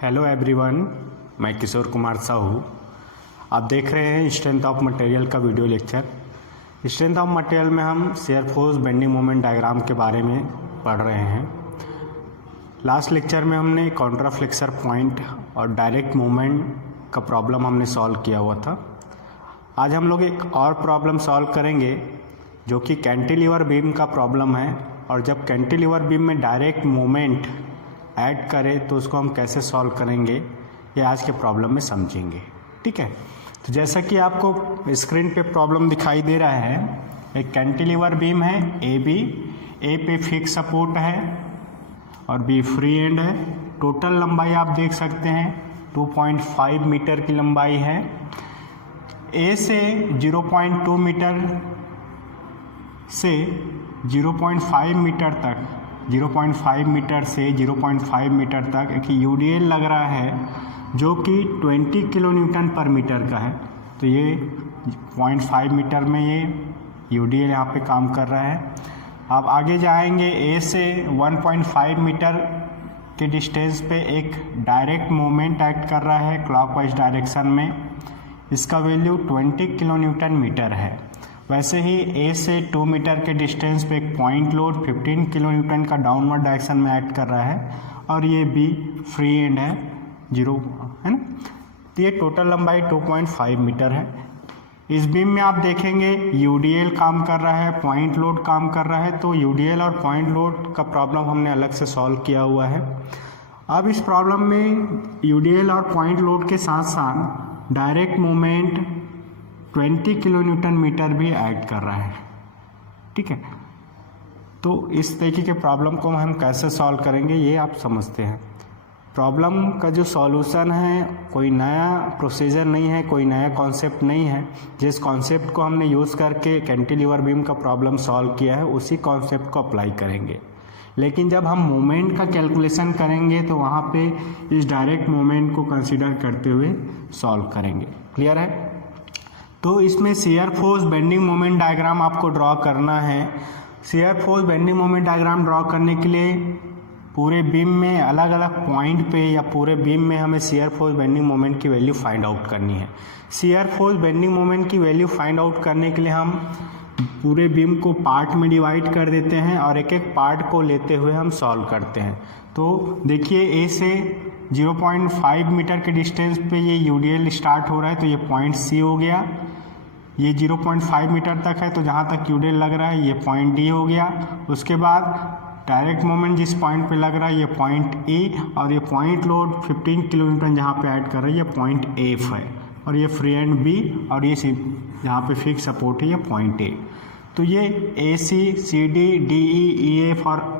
Hello everyone, मैं किशोर कुमार साहू। आप देख रहे हैं स्ट्रेंथ ऑफ मटेरियल का video lecture. Strength of material में हम shear force bending moment diagram के बारे में पढ़ रहे हैं। लास्ट लेक्चर में हमने काउंटरफ्लेक्सर पॉइंट और डायरेक्ट मूवमेंट का प्रॉब्लम हमने सॉल्व किया हुआ था। आज हम लोग एक और प्रॉब्लम सॉल्व करेंगे जो कि कैंटिलीवर बीम का प्रॉब्लम है, और जब कैंटिलीवर बीम में डायरेक्ट मूवमेंट ऐड करें तो उसको हम कैसे सॉल्व करेंगे ये आज के प्रॉब्लम में समझेंगे। ठीक है, तो जैसा कि आपको स्क्रीन पे प्रॉब्लम दिखाई दे रहा है, एक कैंटिलीवर बीम है ए बी, ए पे फिक्स सपोर्ट है और बी फ्री एंड है। टोटल लंबाई आप देख सकते हैं 2.5 मीटर की लंबाई है। ए से 0.2 मीटर से 0.5 मीटर तक, 0.5 मीटर से 0.5 मीटर तक एक यूडीएल लग रहा है जो कि 20 किलो न्यूटन पर मीटर का है। तो ये 0.5 मीटर में ये यूडीएल यहाँ पे काम कर रहा है। अब आगे जाएंगे, ए से 1.5 मीटर के डिस्टेंस पे एक डायरेक्ट मूवमेंट एक्ट कर रहा है क्लॉकवाइज डायरेक्शन में। इसका वैल्यू 20 किलो न्यूटन मीटर है। वैसे ही ए से 2 मीटर के डिस्टेंस पे एक पॉइंट लोड 15 किलो न्यूटन का डाउनवर्ड डायरेक्शन में एक्ट कर रहा है, और ये बी फ्री एंड है 0 है ना। तो ये टोटल लंबाई 2.5 मीटर है। इस बीम में आप देखेंगे यूडीएल काम कर रहा है, पॉइंट लोड काम कर रहा है। तो यूडीएल और पॉइंट लोड का प्रॉब्लम हमने अलग से सॉल्व किया हुआ है। अब इस प्रॉब्लम में यूडीएल और पॉइंट लोड के साथ साथ direct movement 20 kilo newton metre भी ऐड कर रहा है। ठीक है, तो इस तरीके के प्रॉब्लम को हम कैसे सॉल्व करेंगे ये आप समझते हैं। प्रॉब्लम का जो सॉल्यूशन है कोई नया प्रोसीजर नहीं है, कोई नया कॉन्सेप्ट नहीं है। जिस कॉन्सेप्ट को हमने यूज़ करके कैंटिलीवर बीम का प्रॉब्लम सॉल्व किया है उसी कॉन्सेप्ट को अप्लाई करेंगे। लेकिन जब हम मोमेंट का कैलकुलेशन करेंगे तो वहाँ पे इस डायरेक्ट मोमेंट को कंसिडर करते हुए सॉल्व करेंगे। क्लियर है? तो इसमें shear force bending moment diagram आपको ड्रॉ करना है। Shear force bending moment diagram draw करने के लिए पूरे बीम में अलग अलग पॉइंट पे या पूरे बीम में हमें शियर फोर्स बेंडिंग मोमेंट की वैल्यू फाइंड आउट करनी है। शियर फोर्स बेंडिंग मोमेंट की वैल्यू फाइंड आउट करने के लिए हम पूरे बीम को पार्ट में डिवाइड कर देते हैं और एक एक पार्ट को लेते हुए हम सॉल्व करते हैं। तो देखिए, ए से 0.5 मीटर के डिस्टेंस पे ये यूडीएल स्टार्ट हो रहा है, तो ये पॉइंट सी हो गया। ये 0.5 मीटर तक है, तो जहाँ तक यूडीएल लग रहा है ये पॉइंट डी हो गया। उसके बाद डायरेक्ट मोमेंट जिस पॉइंट पे लग रहा है ये पॉइंट ए, और ये पॉइंट लोड 15 किलो न्यूटन जहाँ पे ऐड कर रहा है ये पॉइंट एफ है, और ये फ्री एंड बी, और ये जहाँ पे फिक्स सपोर्ट है ये पॉइंट ए। तो ये A C C D D E F और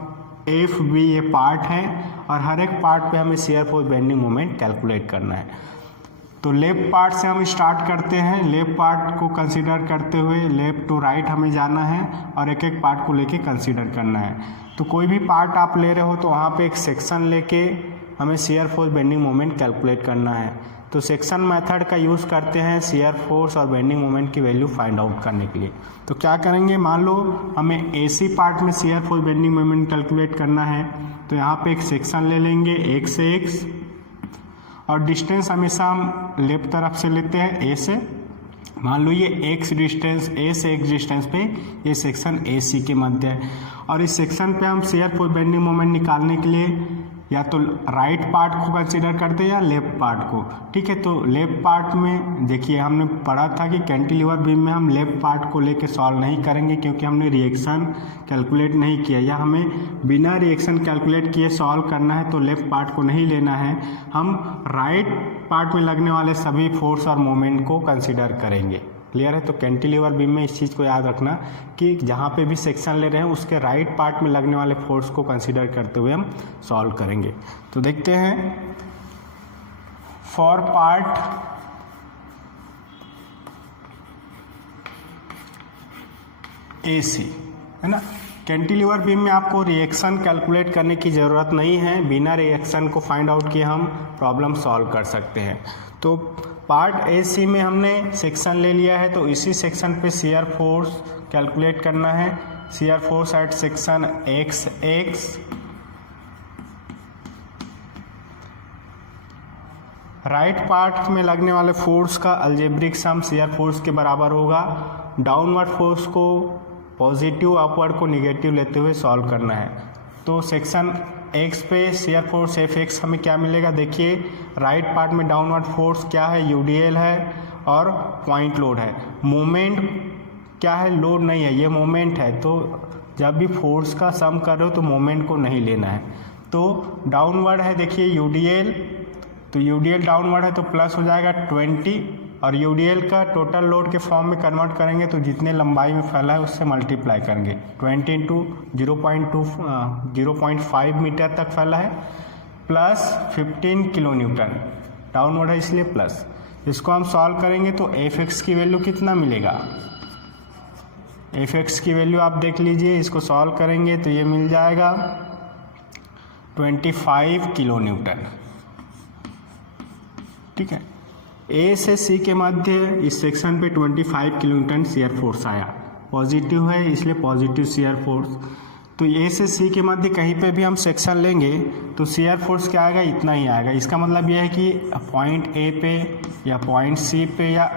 एफ बी ये पार्ट है, और हर एक पार्ट पे हमें shear force bending moment calculate करना है। तो लेफ्ट पार्ट से हम स्टार्ट करते हैं। लेफ्ट पार्ट को कंसीडर करते हुए लेफ्ट टू राइट हमें जाना है और एक एक पार्ट को लेके कंसीडर करना है। तो कोई भी पार्ट आप ले रहे हो तो वहाँ पे एक सेक्शन लेके हमें shear force bending moment calculate करना है। तो सेक्शन मेथड का यूज़ करते हैं शियर फोर्स और बेंडिंग मोमेंट की वैल्यू फाइंड आउट करने के लिए। तो क्या करेंगे, मान लो हमें एसी पार्ट में shear force bending moment calculate करना है, तो यहाँ पे एक सेक्शन ले लेंगे x से x, और डिस्टेंस हमेशा हम लेफ्ट तरफ से लेते हैं ए से। मान लो ये x डिस्टेंस, ए से x डिस्टेंस पे ये सेक्शन ए सी के मध्य है, और इस सेक्शन पे हम शियर फोर्स बेंडिंग मोमेंट निकालने के लिए या तो राइट पार्ट को कंसीडर करते हैं या लेफ्ट पार्ट को। ठीक है, तो लेफ्ट पार्ट में देखिए हमने पढ़ा था कि कैंटिलीवर बीम में हम लेफ्ट पार्ट को लेके सॉल्व नहीं करेंगे क्योंकि हमने रिएक्शन कैलकुलेट नहीं किया, या हमें बिना रिएक्शन कैलकुलेट किए सॉल्व करना है तो लेफ्ट पार्ट को नहीं लेना है। हम राइट पार्ट में लगने वाले सभी फोर्स और मोमेंट को कंसिडर करेंगे। क्लियर है? तो कैंटिलीवर बीम में इस चीज़ को याद रखना कि जहाँ पे भी सेक्शन ले रहे हैं उसके राइट पार्ट में लगने वाले फोर्स को कंसीडर करते हुए हम सॉल्व करेंगे। तो देखते हैं, फॉर पार्ट ए सी है ना, कैंटिलीवर बीम में आपको रिएक्शन कैलकुलेट करने की ज़रूरत नहीं है। बिना रिएक्शन को फाइंड आउट किए हम प्रॉब्लम सॉल्व कर सकते हैं। तो पार्ट ए सी में हमने सेक्शन ले लिया है, तो इसी सेक्शन पे शियर फोर्स कैलकुलेट करना है। Shear force at section x x right part में लगने वाले फोर्स का अलजेब्रिक सम शियर फोर्स के बराबर होगा। डाउनवर्ड फोर्स को पॉजिटिव, अपवर्ड को निगेटिव लेते हुए सॉल्व करना है। तो सेक्शन एक्स पे शियर फोर्स एफ एक्स हमें क्या मिलेगा, देखिए राइट पार्ट में डाउनवर्ड फोर्स क्या है, यूडीएल है और पॉइंट लोड है। मोमेंट क्या है, लोड नहीं है, ये मोमेंट है। तो जब भी फोर्स का सम कर रहे हो तो मोमेंट को नहीं लेना है। तो डाउनवर्ड है, देखिए यूडीएल, तो यूडीएल डाउनवर्ड है तो प्लस हो जाएगा 20, और यूडीएल का टोटल लोड के फॉर्म में कन्वर्ट करेंगे तो जितने लंबाई में फैला है उससे मल्टीप्लाई करेंगे। 20 इंटू 0.5 मीटर तक फैला है, प्लस 15 किलो न्यूटन, डाउनवर्ड है इसलिए प्लस। इसको हम सॉल्व करेंगे तो एफ एक्स की वैल्यू कितना मिलेगा, एफ एक्स की वैल्यू आप देख लीजिए। इसको सॉल्व करेंगे तो ये मिल जाएगा 25 किलो न्यूटन। ठीक है, ए से सी के मध्य इस सेक्शन पे 25 किलो न्यूटन शियर फोर्स आया, पॉजिटिव है इसलिए पॉजिटिव शियर फोर्स। तो ए से सी के मध्य कहीं पे भी हम सेक्शन लेंगे तो शियर फोर्स क्या आएगा, इतना ही आएगा। इसका मतलब यह है कि पॉइंट ए पे या पॉइंट सी पे या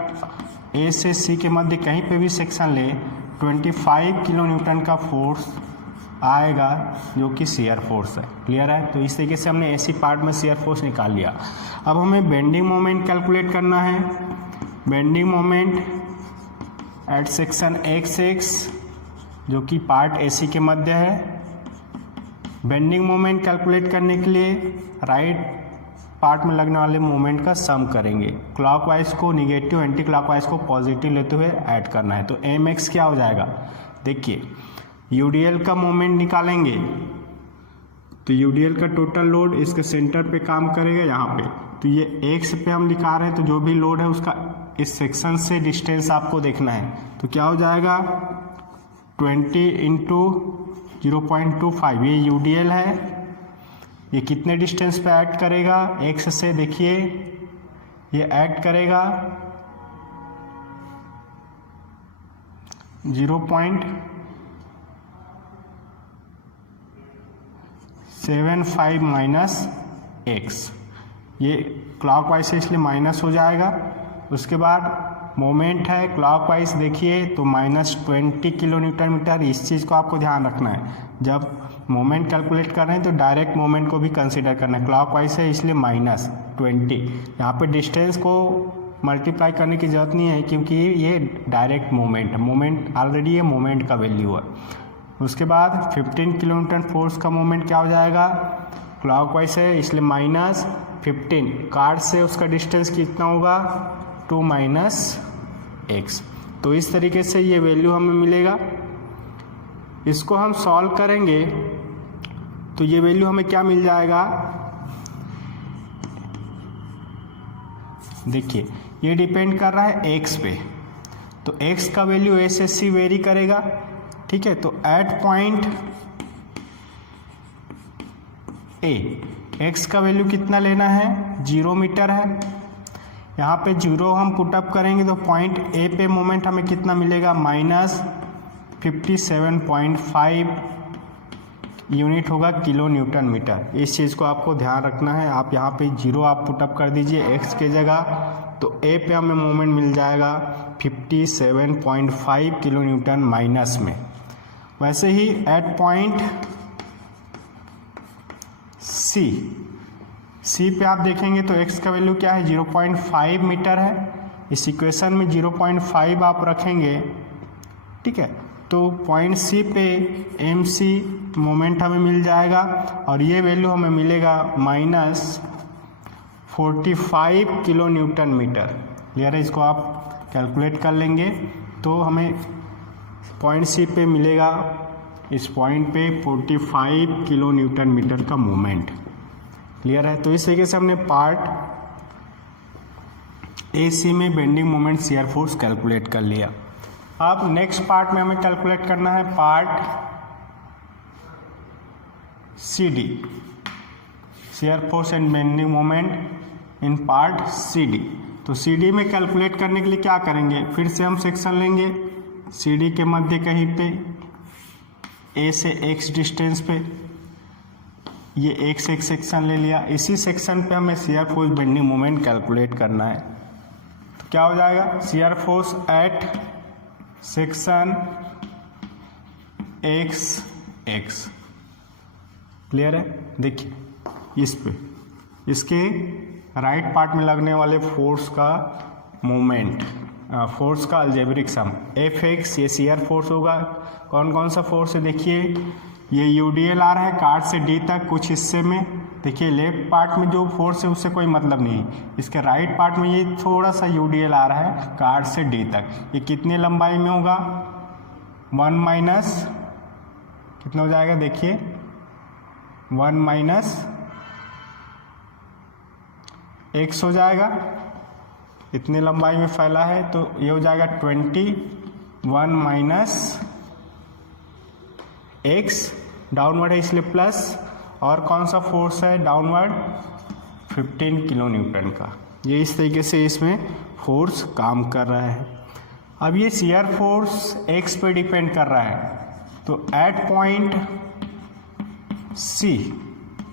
ए से सी के मध्य कहीं पे भी सेक्शन ले 25 किलो न्यूटन का फोर्स आएगा जो कि शियर फोर्स है। क्लियर है। तो इस तरीके से हमने एसी पार्ट में शियर फोर्स निकाल लिया। अब हमें बेंडिंग मोमेंट कैलकुलेट करना है। Bending moment at section x x जो कि पार्ट एसी के मध्य है। बेंडिंग मोमेंट कैलकुलेट करने के लिए राइट पार्ट में लगने वाले मोमेंट का सम करेंगे। क्लॉकवाइज को निगेटिव, एंटी क्लॉकवाइज को पॉजिटिव लेते हुए ऐड करना है। तो एम एक्स क्या हो जाएगा, देखिए यूडीएल का मोमेंट निकालेंगे तो यूडीएल का टोटल लोड इसके सेंटर पे काम करेगा यहाँ पे। तो ये एक्स पे हम दिखा रहे हैं, तो जो भी लोड है उसका इस सेक्शन से डिस्टेंस आपको देखना है। तो क्या हो जाएगा 20 इंटू 0.25, ये यूडीएल है। ये कितने डिस्टेंस पे ऐड करेगा, एक्स से देखिए ये ऐड करेगा 0.75 माइनस एक्स, ये क्लॉकवाइज से इसलिए माइनस हो जाएगा। उसके बाद मोमेंट है क्लॉकवाइज देखिए तो -20 किलो न्यूटन मीटर। इस चीज़ को आपको ध्यान रखना है, जब मोमेंट कैलकुलेट कर रहे हैं तो डायरेक्ट मोमेंट को भी कंसीडर करना है। क्लॉकवाइज है इसलिए -20। यहाँ पे डिस्टेंस को मल्टीप्लाई करने की ज़रूरत नहीं है क्योंकि ये डायरेक्ट मोमेंट है, मोमेंट ऑलरेडी ये मोमेंट का वैल्यू है। उसके बाद 15 किलो न्यूटन फोर्स का मोमेंट क्या हो जाएगा, क्लॉकवाइज है इसलिए -15, कार्ड से उसका डिस्टेंस कितना होगा 2 माइनस एक्स। तो इस तरीके से ये वैल्यू हमें मिलेगा। इसको हम सॉल्व करेंगे तो ये वैल्यू हमें क्या मिल जाएगा, देखिए ये डिपेंड कर रहा है एक्स पे। तो एक्स का वैल्यू ए से सी वेरी करेगा। ठीक है, तो एट पॉइंट ए एक्स का वैल्यू कितना लेना है, 0 मीटर है। यहाँ पे 0 हम पुटअप करेंगे तो पॉइंट ए पे मोमेंट हमें कितना मिलेगा, -57.5 यूनिट होगा किलो न्यूटन मीटर। इस चीज़ को आपको ध्यान रखना है। आप यहाँ पे 0 आप पुटअप कर दीजिए एक्स के जगह, तो ए पे हमें मोमेंट मिल जाएगा 57.5 किलो न्यूटन माइनस में। वैसे ही एट पॉइंट सी पे आप देखेंगे तो x का वैल्यू क्या है, 0.5 मीटर है। इस इक्वेशन में 0.5 आप रखेंगे। ठीक है, तो पॉइंट सी पे एम सी मोमेंट हमें मिल जाएगा और ये वैल्यू हमें मिलेगा -45 किलो न्यूटन मीटर। क्लियर है, इसको आप कैलकुलेट कर लेंगे तो हमें पॉइंट सी पे मिलेगा इस पॉइंट पे 45 किलो न्यूटन मीटर का मोमेंट। क्लियर है। तो इस तरीके से हमने पार्ट ए सी में bending moment shear force calculate कर लिया। अब नेक्स्ट पार्ट में हमें कैलकुलेट करना है part C D, shear force and bending moment in part C D. तो सी डी में कैलकुलेट करने के लिए क्या करेंगे, फिर से हम सेक्शन लेंगे सी डी के मध्य कहीं पे ए से एक्स डिस्टेंस पे। ये एक से एक सेक्शन ले लिया, इसी सेक्शन पे हमें shear force bending moment calculate करना है। तो क्या हो जाएगा, shear force at section x. Clear है? देखिए इस पे इसके राइट पार्ट में लगने वाले फोर्स का मोमेंट, फोर्स का अलजेब्रिक सम एफ एक्स, ये शियर फोर्स होगा। कौन कौन सा फोर्स है देखिए, ये यूडीएल आ रहा है कार्ड से डी तक कुछ हिस्से में। देखिए लेफ्ट पार्ट में जो फोर्स है उससे कोई मतलब नहीं, इसके राइट पार्ट में ये थोड़ा सा यूडीएल आ रहा है कार्ड से डी तक। ये कितनी लंबाई में होगा, 1 माइनस कितना हो जाएगा, देखिए 1 माइनस एक्स हो जाएगा, इतनी लंबाई में फैला है तो ये हो जाएगा 21 माइनस एक्स, डाउनवर्ड है इसलिए प्लस, और कौन सा फोर्स है डाउनवर्ड, 15 किलो न्यूटन का। ये इस तरीके से इसमें फोर्स काम कर रहा है। अब ये शियर फोर्स एक्स पे डिपेंड कर रहा है, तो एट पॉइंट सी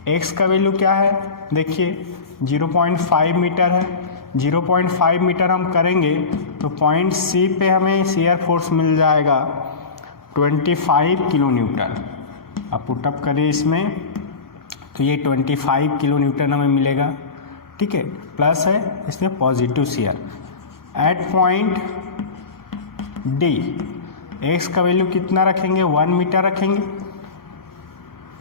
एक्स का वैल्यू क्या है, देखिए 0.5 मीटर है। 0.5 मीटर हम करेंगे तो पॉइंट सी पे हमें शियर फोर्स मिल जाएगा 25 किलो न्यूटन। अब पुटअप करिए इसमें तो ये 25 किलो न्यूटन हमें मिलेगा, ठीक है, प्लस है इसमें positive shear. At point D X का वैल्यू कितना रखेंगे, 1 मीटर रखेंगे,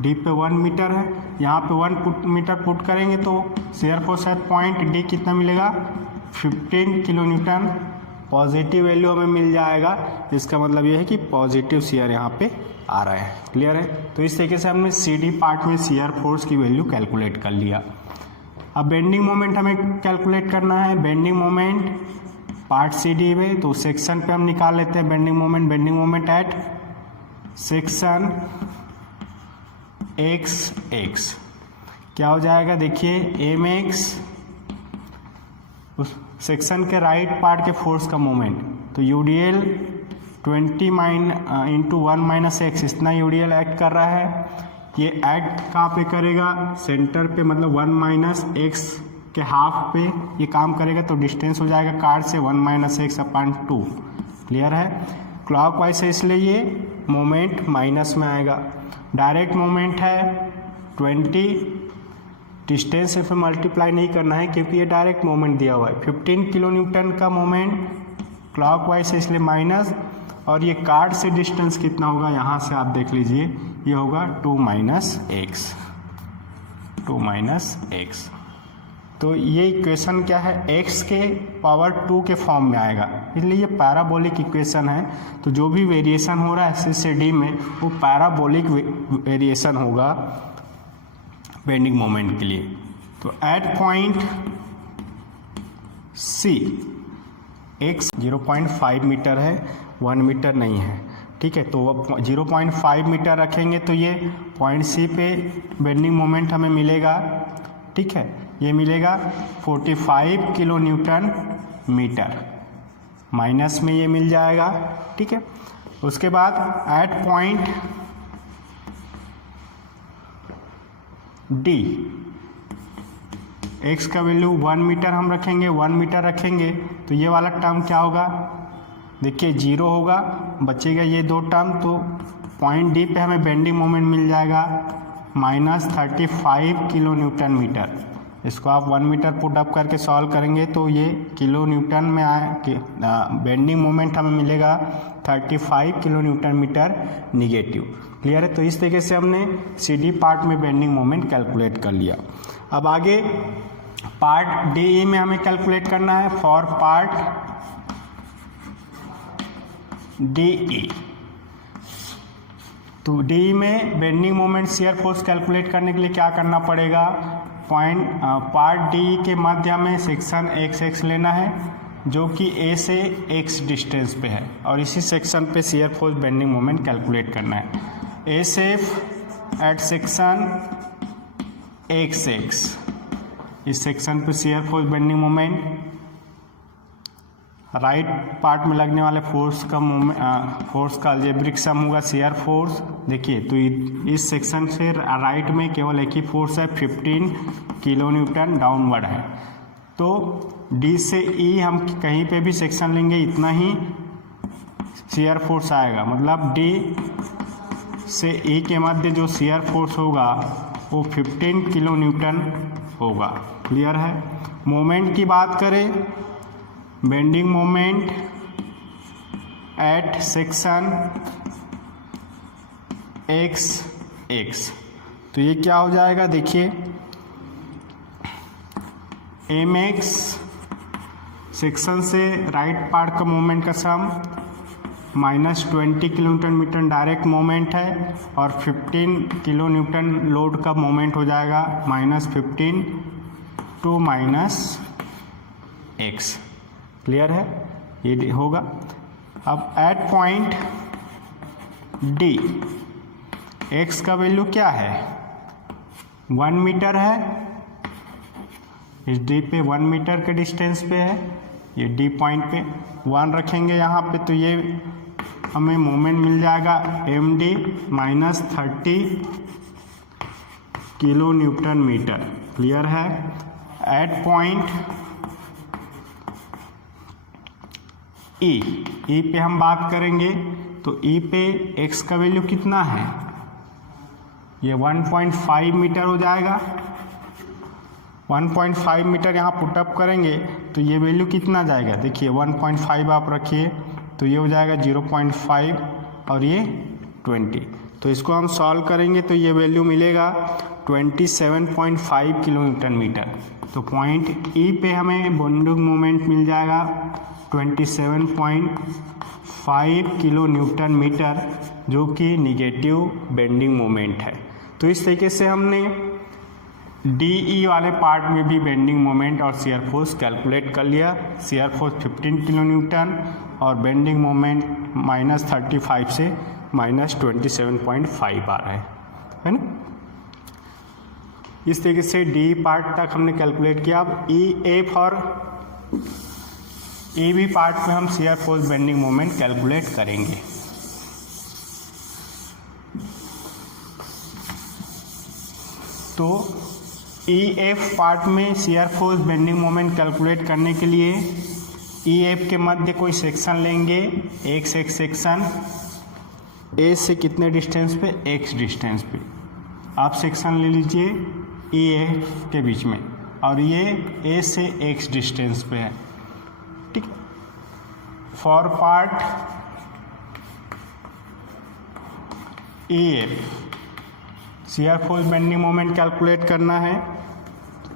डी पे 1 मीटर है, यहाँ पे 1 मीटर पुट करेंगे तो shear force at point D कितना मिलेगा, 15 किलो न्यूटन। पॉजिटिव वैल्यू हमें मिल जाएगा, इसका मतलब ये है कि पॉजिटिव शियर यहाँ पे आ रहा है। क्लियर है? तो इस तरीके से हमने सी डी पार्ट में शियर फोर्स की वैल्यू कैलकुलेट कर लिया। अब बेंडिंग मोमेंट हमें कैलकुलेट करना है। Bending moment part C D में, तो सेक्शन पे हम निकाल लेते हैं bending moment. Bending moment at section X क्या हो जाएगा, देखिए एम एक्स उस सेक्शन के राइट पार्ट के फोर्स का मोमेंट, तो यूडीएल 20 इंटू 1 माइनस एक्स, इतना यूडीएल एक्ट कर रहा है। ये एक्ट कहाँ पे करेगा, सेंटर पे, मतलब 1 माइनस एक्स के हाफ पे ये काम करेगा, तो डिस्टेंस हो जाएगा कार्ड से 1 माइनस एक्स अपॉन 2। क्लियर है? क्लॉकवाइज है इसलिए ये मोमेंट माइनस में आएगा। डायरेक्ट मोमेंट है 20, डिस्टेंस से फिर मल्टीप्लाई नहीं करना है क्योंकि ये डायरेक्ट मोमेंट दिया हुआ है। 15 किलो न्यूटन का मोमेंट क्लॉकवाइज है इसलिए माइनस, और ये कार्ड से डिस्टेंस कितना होगा, यहाँ से आप देख लीजिए, ये होगा 2 माइनस एक्स। तो ये इक्वेशन क्या है, x के पावर 2 के फॉर्म में आएगा, इसलिए ये पैराबोलिक इक्वेशन है। तो जो भी वेरिएशन हो रहा है सी से डी में, वो पैराबोलिक वेरिएशन होगा बेंडिंग मोमेंट के लिए। तो at point C x 0.5 metre है, 1 मीटर नहीं है, ठीक है। तो 0.5 मीटर रखेंगे तो ये पॉइंट सी पे बेंडिंग मोमेंट हमें मिलेगा, ठीक है, ये मिलेगा 45 किलो न्यूटन मीटर, माइनस में ये मिल जाएगा, ठीक है। उसके बाद एट पॉइंट डी एक्स का वैल्यू 1 मीटर हम रखेंगे, 1 मीटर रखेंगे तो ये वाला टर्म क्या होगा, देखिए 0 होगा, बचेगा ये 2 टर्म, तो पॉइंट डी पे हमें बेंडिंग मोमेंट मिल जाएगा -35 किलो न्यूटन मीटर। इसको आप 1 मीटर पुट अप करके सॉल्व करेंगे तो ये किलो न्यूटन में बेंडिंग मोमेंट हमें मिलेगा 35 kilo newton metre negative. Clear है? तो इस तरीके से हमने सी डी पार्ट में बेंडिंग मोमेंट कैलकुलेट कर लिया। अब आगे पार्ट डी ई में हमें कैलकुलेट करना है। फॉर पार्ट डी ई, तो डी में bending moment shear force calculate करने के लिए क्या करना पड़ेगा, पार्ट डी के मध्य में सेक्शन एक्स लेना है जो कि ए से एक्स डिस्टेंस पे है, और इसी सेक्शन पे shear force bending moment calculate करना है। A safe at section x, इस सेक्शन पे shear force bending moment right part में लगने वाले फोर्स का फोर्स का अलजेब्रिक सम होगा शेयर फोर्स। देखिए तो इस सेक्शन से राइट में केवल एक ही फोर्स है 15 किलो न्यूटन डाउनवर्ड है। तो डी से ई हम कहीं पे भी सेक्शन लेंगे इतना ही शेयर फोर्स आएगा, मतलब डी से ई के मध्य जो शेयर फोर्स होगा वो 15 किलो न्यूटन होगा। क्लियर है। मोमेंट की बात करें, bending moment at section X, तो ये क्या हो जाएगा, देखिए एम एक्स सेक्शन से राइट पार्ट का मोमेंट का sum -20 kilo newton metre direct moment है और 15 किलो न्यूटन लोड का मोमेंट हो जाएगा -15 टू -x। क्लियर है, ये होगा। अब एट पॉइंट डी x का वैल्यू क्या है, 1 मीटर है, इस डी पे 1 मीटर के डिस्टेंस पे है, ये डी पॉइंट पे 1 रखेंगे यहाँ पे, तो ये हमें मोमेंट मिल जाएगा md -30 kilo newton metre. Clear है। एट पॉइंट ई पे हम बात करेंगे, तो ई पे x का वैल्यू कितना है, ये 1.5 मीटर हो जाएगा। 1.5 मीटर यहाँ पुटअप करेंगे तो ये वैल्यू कितना जाएगा, देखिए 1.5 आप रखिए तो ये हो जाएगा 0.5 और ये 20। तो इसको हम सॉल्व करेंगे तो ये वैल्यू मिलेगा 27.5 किलो न्यूटन मीटर। तो पॉइंट ई पे हमें बेंडिंग मोमेंट मिल जाएगा 27.5 किलो न्यूटन मीटर, जो कि निगेटिव बेंडिंग मोमेंट है। तो इस तरीके से हमने डी वाले पार्ट में भी बेंडिंग मोमेंट और शेयर फोर्स कैलकुलेट कर लिया। शेयर फोर्स 15 किलो न्यूटन और बेंडिंग मोमेंट -35 से -27.5 आ रहा है ना। इस तरीके से डी पार्ट तक हमने कैलकुलेट किया। अब एफ और ए बी पार्ट में हम shear force bending moment calculate करेंगे। तो ई एफ पार्ट में shear force bending moment calculate करने के लिए ई एफ के मध्य कोई सेक्शन लेंगे, एक सेक्शन ए से कितने डिस्टेंस पे, x डिस्टेंस पे आप सेक्शन ले लीजिए ई एफ के बीच में, और ये ए से x डिस्टेंस पे है। ठीक, for part E F shear force bending moment calculate करना है।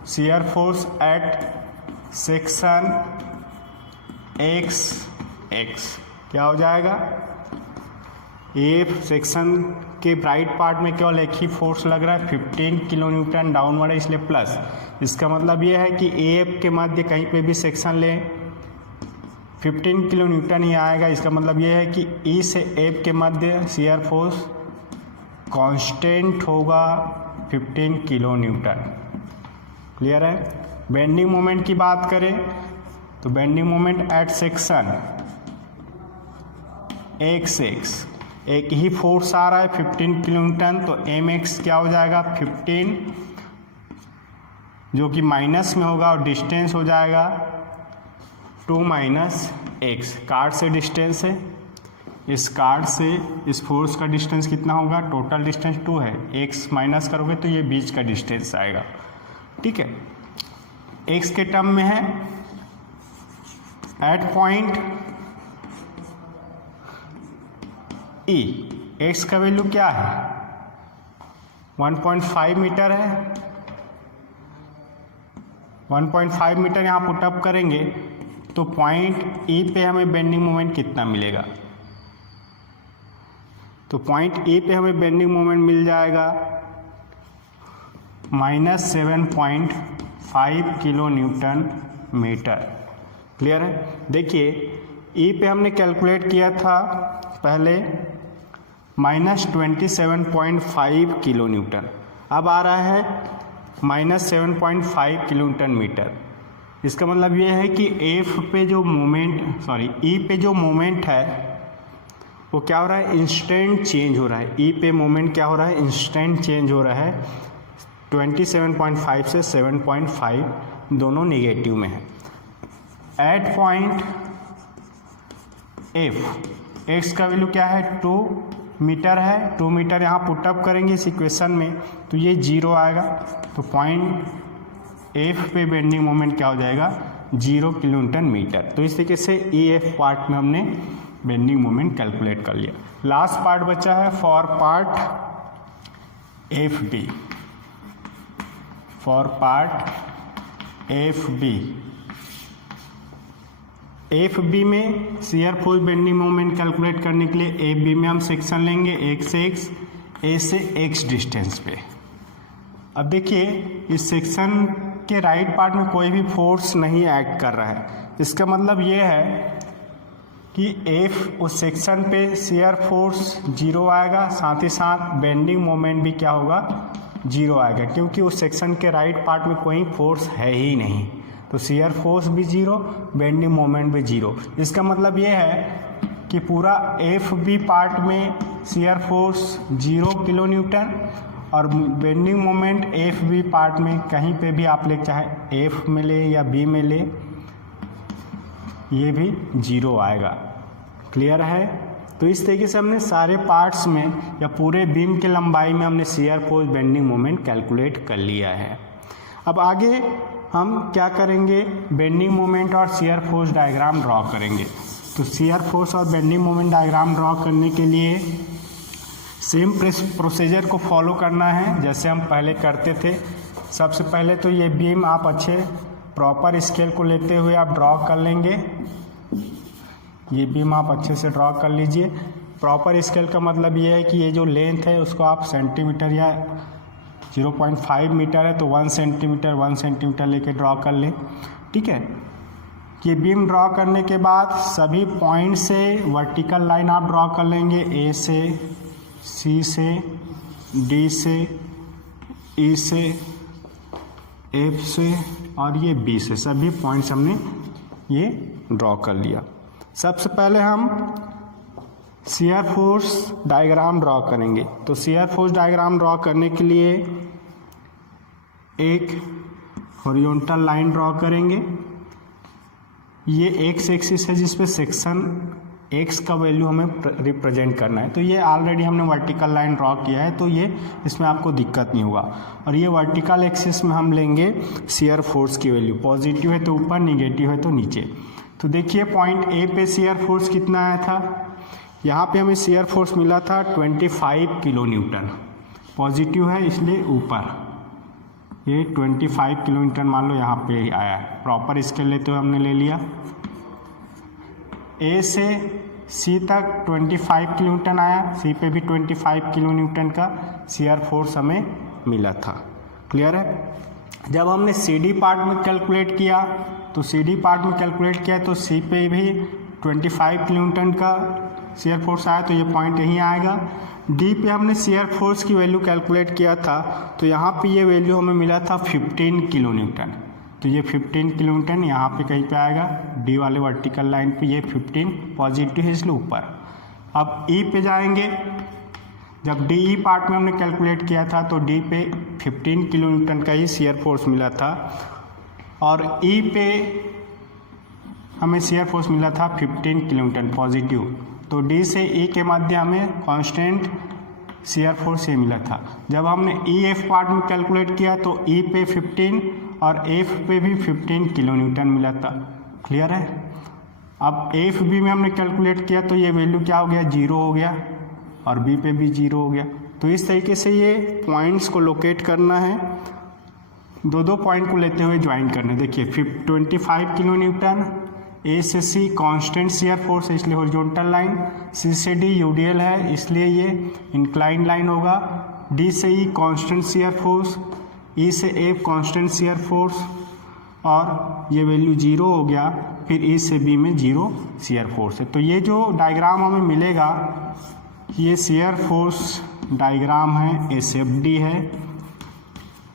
Shear force at section X क्या हो जाएगा, ए सेक्शन के राइट पार्ट में केवल एक ही फोर्स लग रहा है 15 किलो न्यूटन डाउनवर्ड है, इसलिए प्लस। इसका मतलब ये है कि ए एफ के मध्य कहीं पे भी सेक्शन ले 15 किलो न्यूटन ही आएगा। इसका मतलब ये है कि ई से एफ के मध्य शेयर फोर्स कांस्टेंट होगा 15 किलो न्यूटन। क्लियर है। बेंडिंग मोमेंट की बात करें तो bending moment at section x एक ही फोर्स आ रहा है 15 किलो न्यूटन, तो एम एक्स क्या हो जाएगा 15, जो कि माइनस में होगा, और डिस्टेंस हो जाएगा 2 - x। कार्ड से डिस्टेंस है, इस कार्ड से इस फोर्स का डिस्टेंस कितना होगा, टोटल डिस्टेंस 2 है, x माइनस करोगे तो ये बीच का डिस्टेंस आएगा। ठीक है, x के टर्म में है। एट पॉइंट ई x का वैल्यू क्या है, 1.5 मीटर है। 1.5 मीटर यहाँ पुटअप करेंगे तो पॉइंट ई पे हमें बेंडिंग मोमेंट कितना मिलेगा, तो पॉइंट ए पे हमें बेंडिंग मोमेंट मिल जाएगा -7.5 किलो न्यूटन मीटर। क्लियर है। देखिए ई पे हमने कैलकुलेट किया था पहले -27.5 किलो न्यूटन, अब आ रहा है -7.5 किलो न्यूटन मीटर। इसका मतलब ये है कि एफ पे जो मोमेंट ई पे जो मोमेंट है वो क्या हो रहा है, इंस्टेंट चेंज हो रहा है। ई पे मोमेंट क्या हो रहा है, इंस्टेंट चेंज हो रहा है। 27.5 से 7.5 दोनों नेगेटिव में है। एट पॉइंट एफ एक्स का वैल्यू क्या है, 2 मीटर है। 2 मीटर यहाँ पुटअप करेंगे इस इक्वेशन में तो ये 0 आएगा। तो पॉइंट एफ पे बेंडिंग मोमेंट क्या हो जाएगा, 0 किलो न्यूटन मीटर। तो इस तरीके से ई एफ पार्ट में हमने बेंडिंग मोमेंट कैलकुलेट कर लिया। लास्ट पार्ट बचा है for part F B. For part F B, F B में shear force bending moment calculate करने के लिए एफ बी में हम सेक्शन लेंगे एक से एक्स, ए से एक्स डिस्टेंस पे। अब देखिए इस सेक्शन के राइट पार्ट में कोई भी फोर्स नहीं एक्ट कर रहा है। इसका मतलब ये है कि एफ उस सेक्शन पे शियर फोर्स 0 आएगा, साथ ही साथ बेंडिंग मोमेंट भी क्या होगा, 0 आएगा, क्योंकि उस सेक्शन के राइट पार्ट में कोई फोर्स है ही नहीं। तो शियर फोर्स भी 0, बेंडिंग मोमेंट भी 0। इसका मतलब ये है कि पूरा एफ बी पार्ट में शियर फोर्स 0 किलो न्यूटन और bending moment F B part में कहीं पे भी आप ले, चाहे एफ में ले या बी में ले, ये भी 0 आएगा। क्लियर है। तो इस तरीके से हमने सारे पार्ट्स में या पूरे बीम के लंबाई में हमने shear force bending moment calculate कर लिया है। अब आगे हम क्या करेंगे, बेंडिंग मोमेंट और शियर फोर्स डायग्राम ड्रॉ करेंगे। तो शियर फोर्स और बेंडिंग मोमेंट डायग्राम ड्रॉ करने के लिए सेम प्रोसीजर को फॉलो करना है जैसे हम पहले करते थे। सबसे पहले तो ये बीम आप अच्छे प्रॉपर स्केल को लेते हुए आप ड्रॉ कर लेंगे। ये बीम आप अच्छे से ड्रॉ कर लीजिए। प्रॉपर स्केल का मतलब ये है कि ये जो लेंथ है उसको आप सेंटीमीटर या 0.5 मीटर है तो 1 सेंटीमीटर लेके ड्रॉ कर लें। ठीक है। ये बीम ड्रॉ करने के बाद सभी पॉइंट से वर्टिकल लाइन आप ड्रॉ कर लेंगे, ए से, सी से, डी से, ई से, एफ से और ये बी से, सभी पॉइंट्स हमने ये ड्रॉ कर लिया। सबसे पहले हम शियर फोर्स डायग्राम ड्रॉ करेंगे। तो शियर फोर्स डायग्राम ड्रॉ करने के लिए एक हॉरिजॉन्टल लाइन ड्रॉ करेंगे। ये एक्स एक्सिस है जिस पे सेक्शन एक्स का वैल्यू हमें रिप्रेजेंट करना है। तो ये ऑलरेडी हमने वर्टिकल लाइन ड्रॉ किया है तो ये इसमें आपको दिक्कत नहीं होगा। और ये वर्टिकल एक्सिस में हम लेंगे शियर फोर्स की वैल्यू, पॉजिटिव है तो ऊपर, निगेटिव है तो नीचे। तो देखिए पॉइंट ए पे शियर फोर्स कितना आया था, यहाँ पे हमें शियर फोर्स मिला था 25 किलो न्यूटन। पॉजिटिव है इसलिए ऊपर, ये 25 किलो न्यूटन मान लो यहाँ पे आया है। प्रॉपर स्केल लेते हुए हमने ले लिया। ए से सी तक 25 किलो न्यूटन आया, सी पे भी 25 किलो न्यूटन का शियर फोर्स हमें मिला था। क्लियर है। जब हमने सी डी पार्ट में कैलकुलेट किया तो सी सी पे भी 25 किलो न्यूटन का शियर फोर्स आया तो ये पॉइंट यहीं आएगा। डी पे हमने शियर फोर्स की वैल्यू कैलकुलेट किया था तो यहाँ पे ये वैल्यू हमें मिला था 15 किलो न्यूटन। तो ये 15 किलो न्यूटन यहाँ पे कहीं पे आएगा, डी वाले वर्टिकल लाइन पे ये 15 पॉजिटिव है इसलिए ऊपर। अब ई पे जाएंगे। जब डी ई पार्ट में हमने कैलकुलेट किया था तो डी पे 15 किलो न्यूटन का ही शियर फोर्स मिला था और ई पे हमें शियर फोर्स मिला था 15 किलो न्यूटन पॉजिटिव। तो डी से ई के मध्य हमें कांस्टेंट शियर फोर्स ये मिला था। जब हमने ई एफ पार्ट में कैलकुलेट किया तो ई पे 15 और एफ पे भी 15 किलो न्यूटन मिला था। क्लियर है। अब एफ बी में हमने कैलकुलेट किया तो ये वैल्यू क्या हो गया, 0 हो गया और बी पे भी 0 हो गया। तो इस तरीके से ये पॉइंट्स को लोकेट करना है, दो पॉइंट को लेते हुए ज्वाइन करना है। देखिए 25 किलो न्यूटन, ए से सी कांस्टेंट शियर फोर्स है इसलिए हॉरिजॉन्टल लाइन, सी से डी यूडीएल है इसलिए ये इंक्लाइन लाइन होगा, डी से ई कांस्टेंट शियर फोर्स, ई से एफ कांस्टेंट शियर फोर्स और ये वैल्यू 0 हो गया। फिर ई से बी में 0 शियर फोर्स है। तो ये जो डायग्राम हमें मिलेगा ये शियर फोर्स डायग्राम है, एस एफ डी है।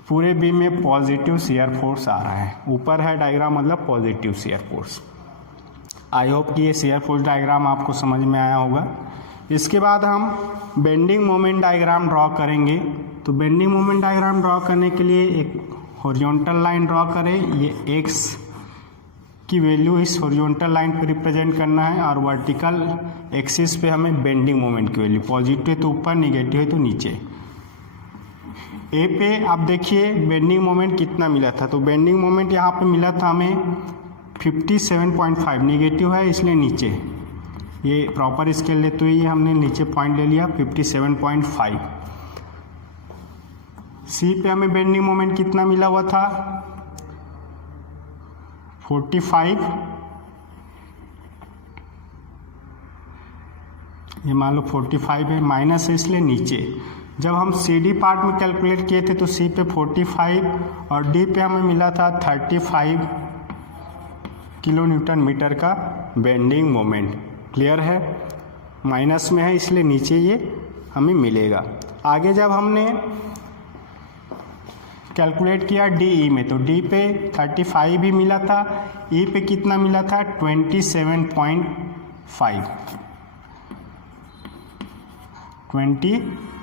पूरे बीम में पॉजिटिव शियर फोर्स आ रहा है। ऊपर है डायग्राम मतलब positive shear force. I hope कि ये शियर फोर्स डायग्राम आपको समझ में आया होगा। इसके बाद हम बेंडिंग मोमेंट डायग्राम ड्रॉ करेंगे। तो बेंडिंग मोमेंट डायग्राम ड्रॉ करने के लिए एक हॉरिजॉन्टल लाइन ड्रॉ करें। ये एक्स की वैल्यू इस हॉरिजॉन्टल लाइन पर रिप्रेजेंट करना है और वर्टिकल एक्सिस पे हमें बेंडिंग मोमेंट की वैल्यू, पॉजिटिव है तो ऊपर, निगेटिव है तो नीचे। ए पे आप देखिए बेंडिंग मोमेंट कितना मिला था। तो बेंडिंग मोमेंट यहाँ पे मिला था हमें 57.5, निगेटिव है इसलिए नीचे। ये प्रॉपर स्केल लेते हुए ये हमने नीचे पॉइंट ले लिया 57.5। सी पे हमें बेंडिंग मोमेंट कितना मिला हुआ था 45, ये मान लो 45 है, माइनस है इसलिए नीचे। जब हम सी डी पार्ट में कैलकुलेट किए थे तो सी पे 45 और डी पे हमें मिला था 35 किलो न्यूटन मीटर का बेंडिंग मोमेंट। क्लियर है, माइनस में है इसलिए नीचे ये हमें मिलेगा। आगे जब हमने कैलकुलेट किया डी में, तो डी पे 35 भी मिला था, ई पे कितना मिला था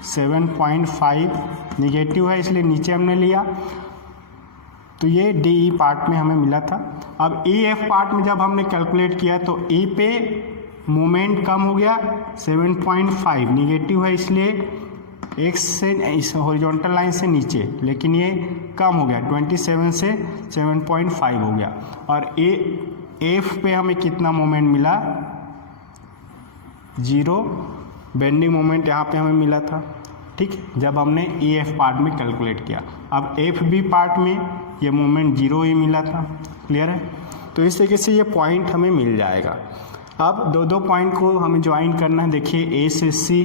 27.5 निगेटिव है इसलिए नीचे हमने लिया। तो ये डी ई पार्ट में हमें मिला था। अब ई एफ पार्ट में जब हमने कैलकुलेट किया तो ई पे मोमेंट कम हो गया 7.5, निगेटिव है इसलिए एक्स से इस हॉरिजॉन्टल लाइन से नीचे, लेकिन ये कम हो गया 27 से 7.5 हो गया। और एफ पे हमें कितना मोमेंट मिला 0, बेंडिंग मोमेंट यहाँ पे हमें मिला था। ठीक, जब हमने ई एफ पार्ट में कैलकुलेट किया। अब एफ बी पार्ट में ये मोमेंट 0 ही मिला था। क्लियर है, तो इस तरीके से ये पॉइंट हमें मिल जाएगा। अब दो पॉइंट को हमें ज्वाइन करना है। देखिए ए से सी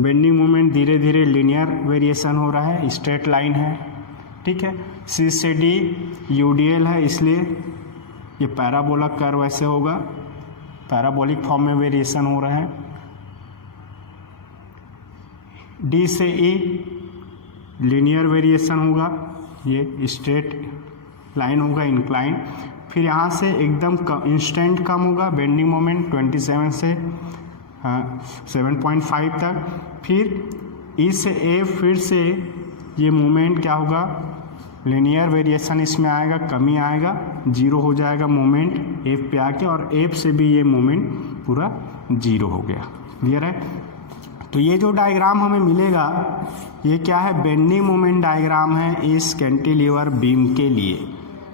बेंडिंग मोमेंट धीरे धीरे लीनियर वेरिएशन हो रहा है, स्ट्रेट लाइन है। ठीक है, सी से डी यूडीएल है इसलिए ये पैराबोला कर्व ऐसे होगा, पैराबोलिक फॉर्म में वेरिएशन हो रहा है। डी से ई लीनियर वेरिएशन होगा, ये स्ट्रेट लाइन होगा, इंक्लाइन। फिर यहाँ से एकदम इंस्टेंट कम होगा बेंडिंग मोमेंट 27 से 7.5 तक। फिर ई से ए फिर से ये मोमेंट क्या होगा, लीनियर वेरिएशन इसमें आएगा, कमी आएगा, 0 हो जाएगा मोमेंट एफ पे आके, और एफ से भी ये मोमेंट पूरा 0 हो गया। क्लियर है, तो ये जो डायग्राम हमें मिलेगा ये क्या है, बेंडिंग मोमेंट डायग्राम है इस कैंटिलीवर बीम के लिए।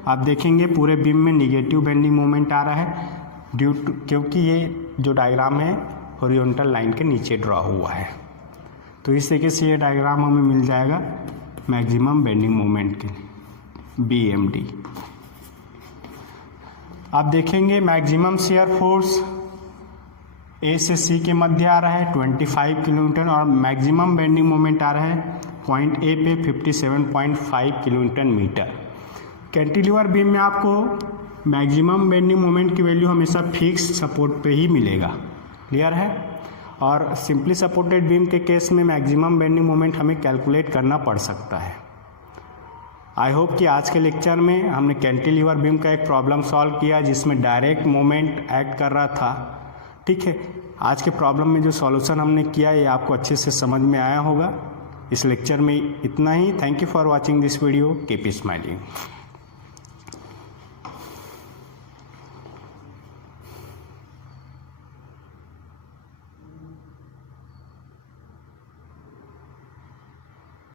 आप देखेंगे पूरे बीम में निगेटिव बेंडिंग मोमेंट आ रहा है ड्यू टू, क्योंकि ये जो डायग्राम है हॉरिजॉन्टल लाइन के नीचे ड्रॉ हुआ है। तो इस तरीके से ये डायग्राम हमें मिल जाएगा मैक्सिमम बेंडिंग मोमेंट के लिए, BMD। आप देखेंगे मैक्सिमम शियर फोर्स ए से सी के मध्य आ रहा है 25 किलोमीटर और मैक्सिमम बेंडिंग मोमेंट आ रहा है पॉइंट ए पे 57.5 किलोमीटर मीटर। कैंटिलीवर बीम में आपको मैक्सिमम बेंडिंग मोमेंट की वैल्यू हमेशा फिक्स सपोर्ट पे ही मिलेगा। क्लियर है, और सिंपली सपोर्टेड बीम के केस में मैक्सिमम बेंडिंग मोमेंट हमें कैलकुलेट करना पड़ सकता है। आई होप कि आज के लेक्चर में हमने कैंटिलीवर बीम का एक प्रॉब्लम सॉल्व किया जिसमें डायरेक्ट मोमेंट एक्ट कर रहा था। ठीक है, आज के प्रॉब्लम में जो सॉल्यूशन हमने किया ये आपको अच्छे से समझ में आया होगा। इस लेक्चर में इतना ही। Thank you for watching this video, keep smiling.